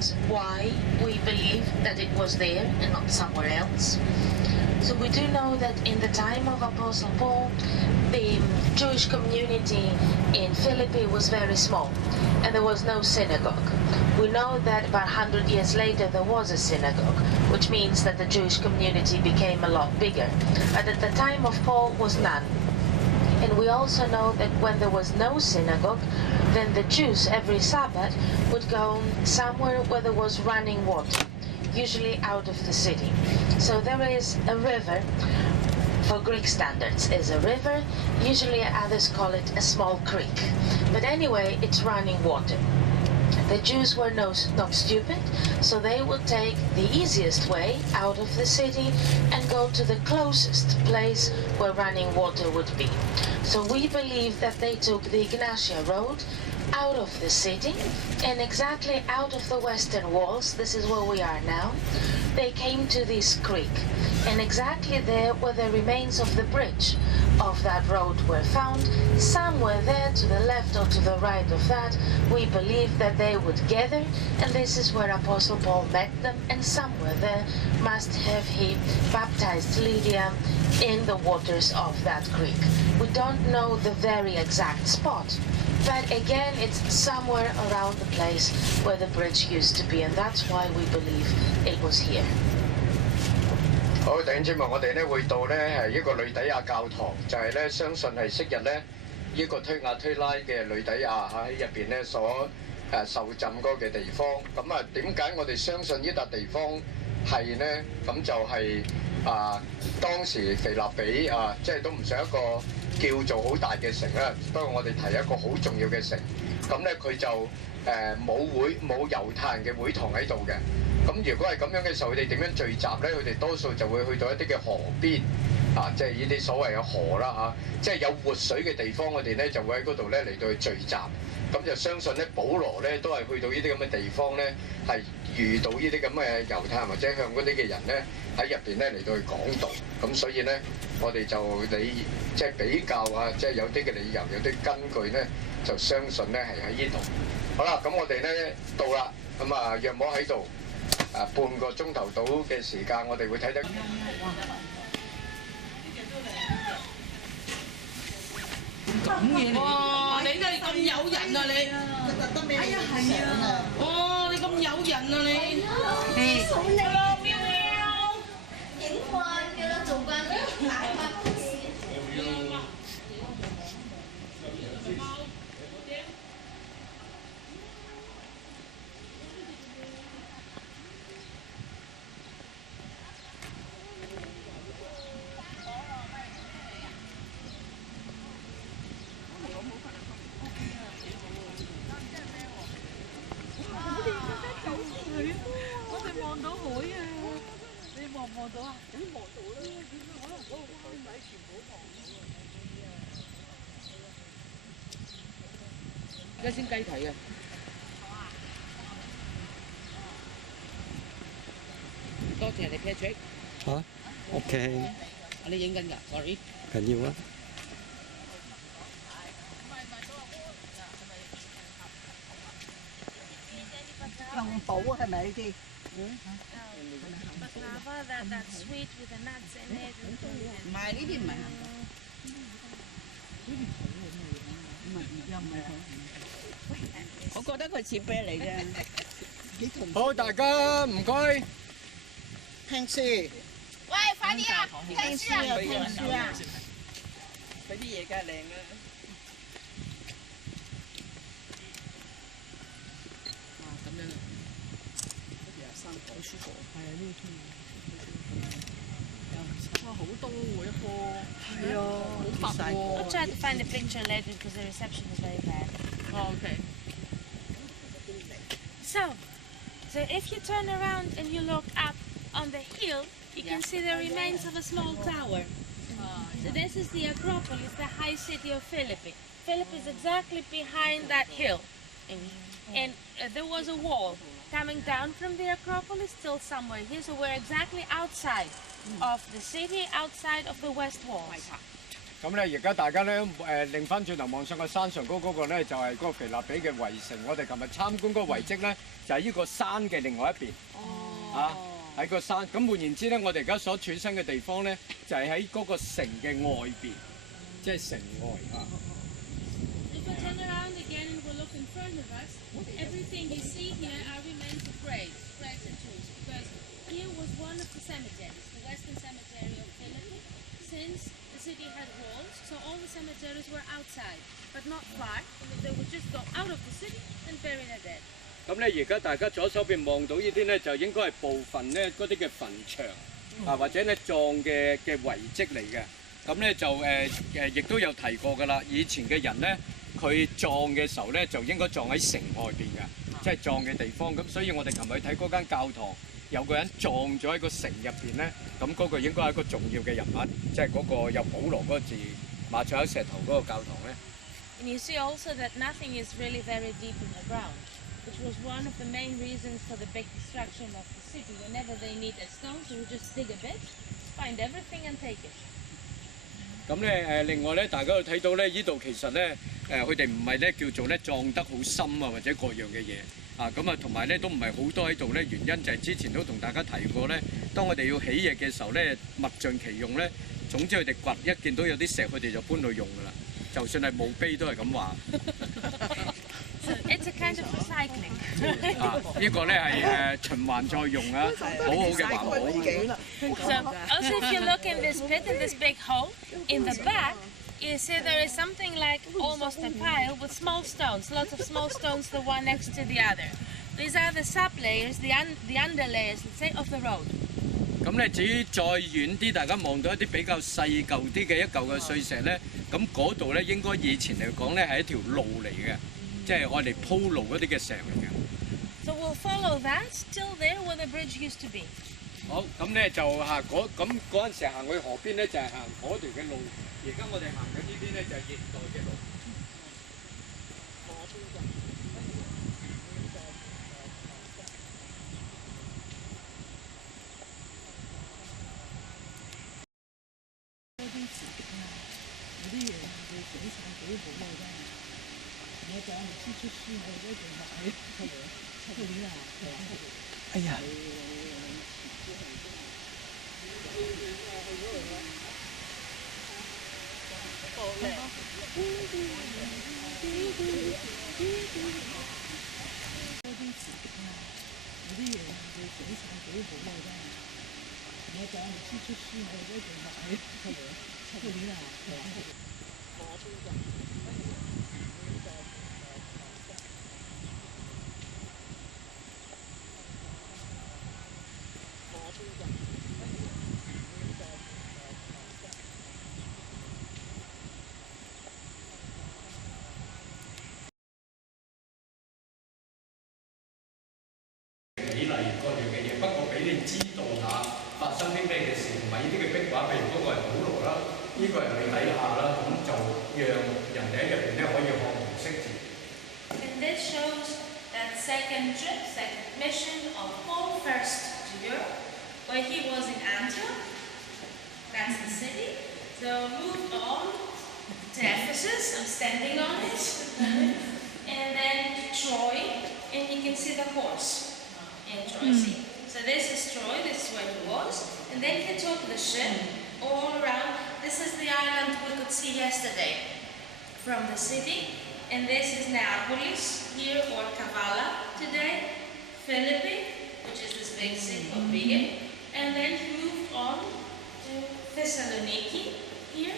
reasons why we believe that it was there and not somewhere else. So we do know that in the time of Apostle Paul, the Jewish community in Philippi was very small and there was no synagogue. We know that about 100 years later there was a synagogue, which means that the Jewish community became a lot bigger. But at the time of Paul was none. And we also know that when there was no synagogue, then the Jews every Sabbath would go somewhere where there was running water, usually out of the city. So there is a river, for Greek standards is a river, usually others call it a small creek. But anyway, it's running water. The Jews were not stupid, so they would take the easiest way out of the city and go to the closest place where running water would be. So we believe that they took the Ignatia Road out of the city and exactly out of the western walls, this is where we are now, they came to this creek. And exactly there where the remains of the bridge of that road were found, somewhere there to the left or to the right of that, we believe that they would gather, and this is where Apostle Paul met them, and somewhere there must have he baptized Lydia in the waters of that creek. We don't know the very exact spot, but again it's somewhere around the place where the bridge used to be, and that's why we believe it was here. 好，弟兄姊妹，我哋咧會到咧係一個呂底亞教堂，就係咧相信係昔日咧呢個推雅推拉嘅呂底亞喺入邊咧所受浸嗰個嘅地方。咁啊，點解我哋相信呢笪地方係咧？咁就係當時腓立比即係都唔算一個叫做好大嘅城啦。不過我哋提一個好重要嘅城，咁咧佢就冇猶太人嘅會堂喺度嘅。咁如果係咁樣嘅時候，佢哋點樣聚集咧？佢哋多數就會去到一啲嘅河邊，即係呢啲所謂嘅河啦即係有活水嘅地方，我哋咧就會喺嗰度咧嚟到去聚集。咁就相信咧，保羅咧都係去到呢啲咁嘅地方咧，係遇到呢啲咁嘅猶太人或者向嗰啲嘅人咧喺入邊咧嚟到去講道。咁所以咧，我哋就即係比較即係有啲嘅理由，有啲根據咧，就相信咧係喺呢度。好啦，咁我哋咧到啦，咁約摸喺度。半個鐘頭到嘅時間，我哋會睇得。咁嘅哇！你真係咁有人啊你！哎呀係啊！哦，你咁有人啊你！好靚啊！喵喵！影慣嘅啦，做慣打發公司。而家先雞蹄啊！多謝你 Patrick。嚇 ，OK。你影緊㗎 ？Sorry。緊要啊！用寶係咪呢啲？Baklava, that sweet with the nuts in it. 唔係呢啲唔係。我覺得佢似啤梨啫。好，大家唔該。聽書。喂，快啲啊！聽書啊！聽書啊！佢啲嘢梗係靚啦。哇，咁樣啊！生好舒服。係啊，呢個春哇，好多喎一棵。係啊，好發喎。I'll try to find a picture later because the reception is very bad. Oh, okay. So if you turn around and you look up on the hill, you can see the remains of a small tower. So this is the Acropolis, the high city of Philippi. Philippi is exactly behind that hill. And there was a wall coming down from the Acropolis till somewhere here. So we're exactly outside of the city, outside of the west wall. 咁咧，而家大家咧擰翻轉頭望上個山上高嗰個咧，就係嗰個腓立比嘅圍城。我哋琴日參觀嗰個遺跡咧，就係呢個山嘅另外一邊。喺個山。咁換言之咧，我哋而家所處身嘅地方咧，就係喺嗰個城嘅外邊，即係城外啊。If we turn around again and we look in front of us, everything you see here are remains of graves and tombs, because here was one of the cemeteries, the Western Cemetery of Philippi, since the city had walls, so all the cemeteries were outside, but not far. They would just go out of the city and bury their dead. 咁咧，而家大家左手邊望到呢啲咧，就應該係部分咧嗰啲嘅墳場啊，或者咧葬嘅遺跡嚟嘅。咁咧就亦都有提過㗎啦。以前嘅人咧，佢葬嘅時候咧，就應該葬喺城外邊嘅，即係葬嘅地方。咁所以我哋琴日去睇嗰間教堂，有個人葬咗喺個城入邊咧，咁嗰個應該係一個重要嘅人物，即係嗰個有保羅嗰個字馬賽克石頭嗰個教堂咧。And you see also that nothing is really very deep in the ground, which was one of the main reasons for the big destruction of the city. Whenever they need a stone, they would just dig a bit, find everything and take it. 咁咧另外咧，大家都睇到咧，呢度其實咧佢哋唔係咧叫做咧葬得好深啊，或者各樣嘅嘢啊，咁啊同埋咧都唔係好多喺度咧，原因就係之前都同大家提過咧，當我哋要起嘢嘅時候咧，物盡其用咧，總之佢哋掘一見到有啲石，佢哋就搬去用㗎啦，就算係墓碑都係咁話。So it's a kind of recycling. 呢個咧係循環再用啊，好好嘅環保。So also if you look in this pit, in this big hole, in the back, you see there is something like almost a pile with small stones, lots of small stones, the one next to the other. These are the sub-layers, the underlayers, let's say, of the road. 咁咧，至於再遠啲，大家望到一啲比較細舊啲嘅一嚿嘅碎石咧，咁嗰度咧應該以前嚟講咧係一條路嚟嘅，即係我哋鋪路嗰啲嘅石嚟嘅。So we'll follow that still there where the bridge used to be. 好，咁咧就嗰陣時行去河邊咧就係行嗰條嘅路，而家我哋行緊呢邊咧就係現代嘅路。哎呀！以嚟各樣嘅嘢，不過俾你知道下發生啲咩嘅事，同埋呢啲嘅壁畫，譬如嗰個係保羅啦，呢個係呂底亞啦，咁就讓人哋喺入邊咧可以學唔識字。And this shows that second trip, second mission of Paul first to Europe, where he was in Antioch, that's the city, so moved on to Ephesus, I'm standing on it, and then to Troy, and you can see the horse in Troy Sea. So this is Troy, this is where he was, and then he took the ship all around. This is the island we could see yesterday from the city, and this is Neapolis here, or Kavala today, Philippi, which is this big city of Bigin, and then he moved on to Thessaloniki here,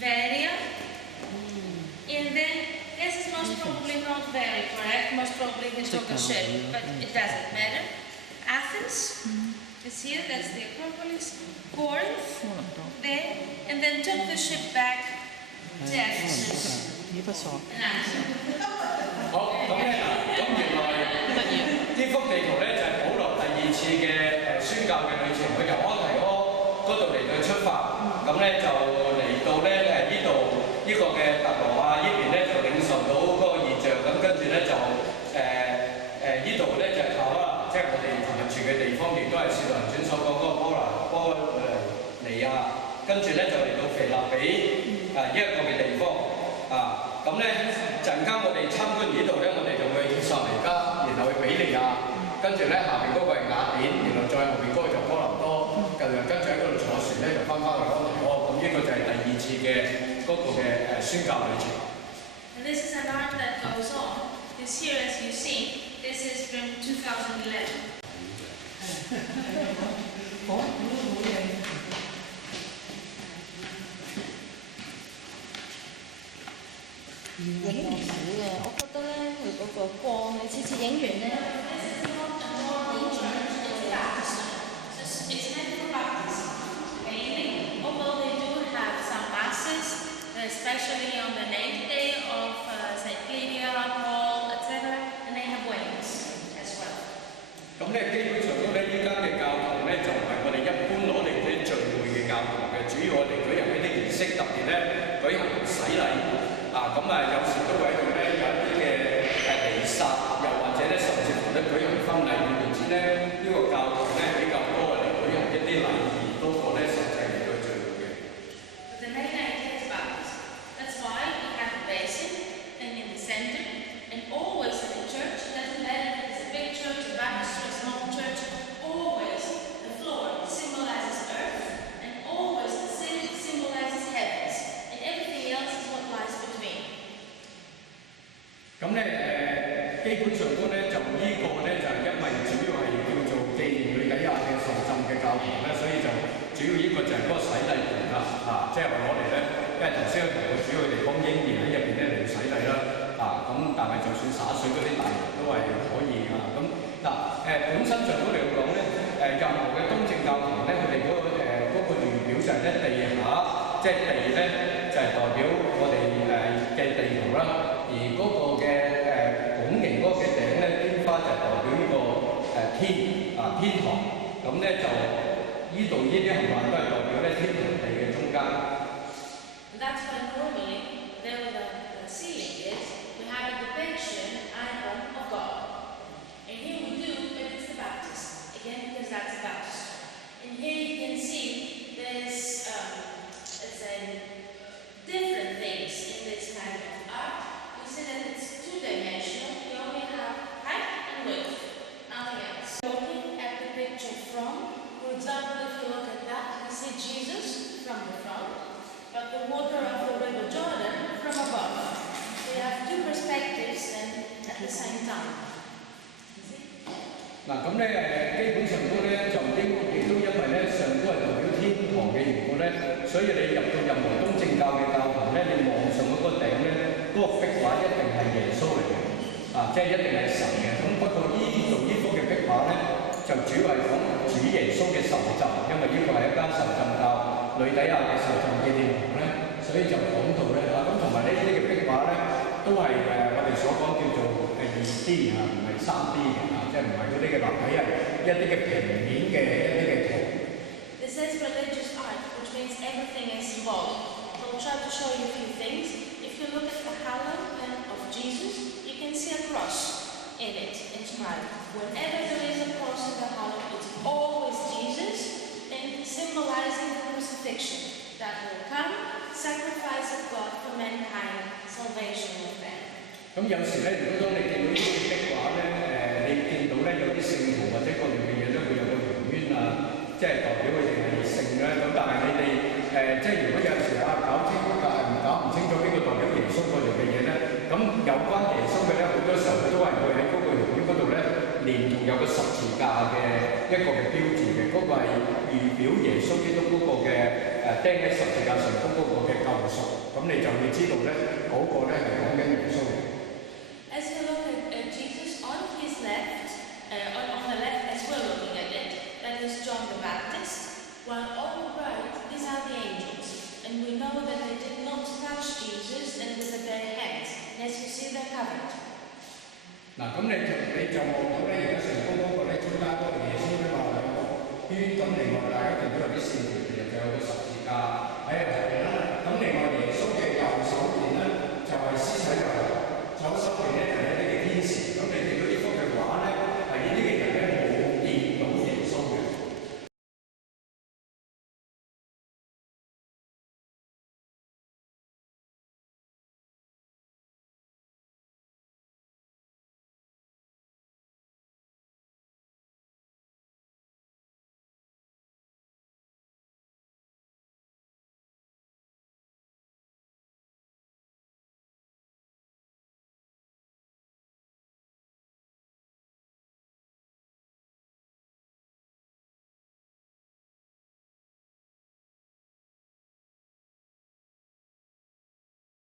Veria, and then this is most probably not very correct, most probably he took a ship, but it doesn't matter. Athens is here, that's the Acropolis, Corinth, there, and then took the ship back to Ephesus. 好，咁咧咁原來呢幅地圖咧就係保羅第二次嘅宣教嘅旅程，佢由安提阿嗰度嚟到出發，咁咧就嚟到咧呢度呢個嘅特羅亞呢邊咧就領受到嗰個異象，咁跟住咧就呢度咧就係靠啦，即係我哋琴日住嘅地方，亦都係《使徒行傳》所講嗰個波尼亞。跟住咧就嚟到腓立比呢一個嘅地方咁咧陣間我哋參觀呢度咧，我哋就會去帖撒羅尼迦，然後去比利亞，跟住咧下邊嗰個係雅典，然後再後邊嗰個就哥林多，跟住喺嗰度坐船咧就翻返去安提阿，咁呢個就係第二次嘅嗰個嘅宣教旅程。And this is an art that goes on. This here, as you see, this is from 2011. 影唔少嘅，我覺得咧佢嗰個光咧，次次影完咧。Although they do have some masses, especially on the name day of St. Lydia, Paul, etc., and they have weddings as well. 咁咧基本上都咧呢間嘅教堂咧就唔係我哋一般攞嚟啲聚會嘅教堂嘅，主要我哋舉行一啲儀式，特別咧舉行洗禮有時都會喺度咧有一啲嘅彌撒，又或者咧甚至乎咧舉行婚禮，換言之咧呢個教堂咧比較多嚟舉行一啲禮儀多過咧實際嚟到聚會嘅。But the main idea is baptism. That's why we have a basin and in the center, and always in the church, doesn't matter if it's a big church, a Baptist or a small church, always the floor symbolizes earth, and always the city symbolizes heavens, and everything else is what lies between. 咁咧基本上都咧就呢個咧就係因為主要係叫做紀念呂底亞嘅受浸嘅教堂咧，所以就主要呢個就係嗰個洗禮盤啦，即係我哋咧，因為頭先我提過主要地方嬰兒喺入邊咧嚟洗禮啦，咁但係就算灑水嗰啲大人都係可以咁本身上都嚟講咧，任何嘅東正教堂咧，佢哋嗰個預表就係咧地下，即係地咧就係代表我哋嘅地圖啦，而嗰個嘅拱形嗰個嘅頂咧天花就代表呢個天堂，咁咧就呢度呢啲行環都係代表咧天同地嘅中間。That's why normally there the ceiling is, we have a depiction icon of God. And here we do, but it's the Baptist. Again, because that's the Baptist. And here you can see there's, let's say, different things in this kind of art. We see that it's two-dimensional. We only have height and width, nothing else. Looking at the picture from, for example, if you look at that, we see Jesus from the front, but the water of the River Jordan from above. We have two perspectives and at the same time. 咁咧基本上都咧就亦都因為咧上都係代表天堂嘅緣故咧，所以你入到任何東正教嘅教堂咧，你望上嗰個頂咧，嗰個壁畫一定係耶穌嚟嘅，即係一定係神嘅。咁不過呢幅嘅壁畫咧，就主要係講主耶穌嘅受浸，因為呢個係一間受浸教呂底亞嘅受浸紀念堂咧，所以就講到咧咁同埋呢啲嘅壁畫咧，都係我哋所講叫做2D 唔係3D 嘅即係唔係嗰啲嘅立體係一啲嘅平面嘅一啲嘅圖。This is religious art, which means everything is symbolic. I'll try to show you a few things. If you look at the halo of Jesus, you can see a cross in it inscribed. Whenever there is a cross in the halo, it's always Jesus, and symbolizing the crucifixion that will come, sacrifice of God for mankind, salvation of man. 咁有時咧，如果當你見到呢啲壁畫咧，你見到咧有啲聖徒或者各樣嘅嘢咧，會有個圓圈即係代表佢哋係聖咧。咁但係你哋即係如果有時搞唔清楚邊個代表耶穌嗰樣嘅嘢咧，咁有關耶穌嘅咧，好多時候佢都係會喺嗰個圓圈嗰度咧，連同有個十字架嘅一個嘅標誌嘅，嗰個係預表耶穌基督嗰個嘅釘喺十字架上嗰個嘅救贖。咁你就會知道咧，嗰個咧係講緊耶穌。As you look at Jesus on his left, on the left as we're looking at it, that is John the Baptist, while on the right, these are the angels. And we know that they did not touch Jesus and with their hands. As you see, they're covered. 咁你就望